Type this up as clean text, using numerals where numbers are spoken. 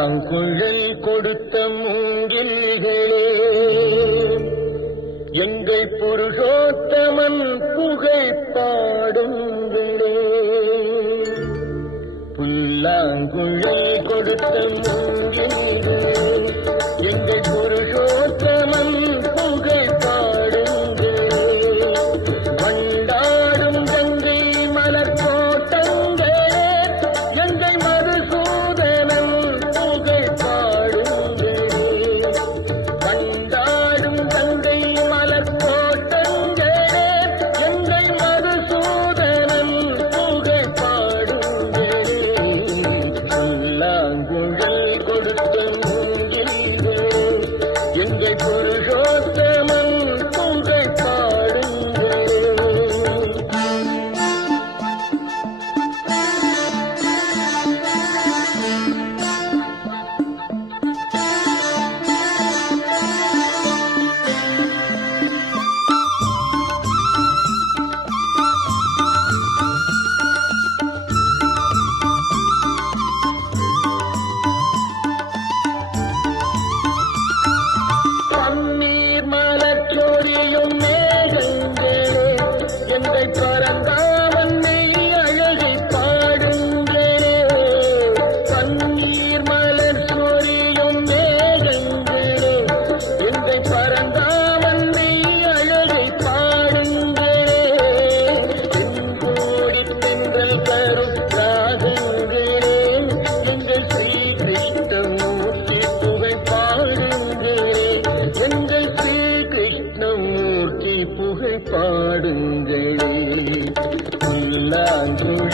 புல்லாங்குழல் கொடுத்த மூங்கில்களே, எங்கள் புருஷோத்தமன் புகழ் பாடுங்களே. புல்லாங்குழல் கொடுத்த மூங்கில்களே, எங்கள் புருஷோத்தமன் புகழ் பாடுங்களே. வண்டாடும் கங்கை மலர் தோட்டங்களே, எங்கள் மதுசூதனன் புகழ் பாடுங்களே. வண்டாடும் கங்கை மலர் தோட்டங்களே, எங்கள் மதுசூதனன் புகழ் பாடுங்களே. புல்லாங்குழல் கொடுத்த மூங்கில்களே, எங்கள் புருஷோத்தமன் புகழ் பாடுங்களே. பன்னீர் மலர் சொரியும் மேகங்களே, எங்கள் பரந்தாமன் மெய் அழகை பாடுங்களே. பன்னீர் மலர் சொரியும் மேகங்களே, எங்கள் பரந்தாமன் மெய் அழகை பாடுங்களே. தென்கோடி தென்றல் தரும் ராகங்களே, எங்கள் ஸ்ரீ கிருஷ்ணமூர்த்தி புகழ் பாடுங்களே. எங்கள் ஸ்ரீ கிருஷ்ணமூர்த்தி புகழ் பாடுங்களே. புல்லாங்குழல்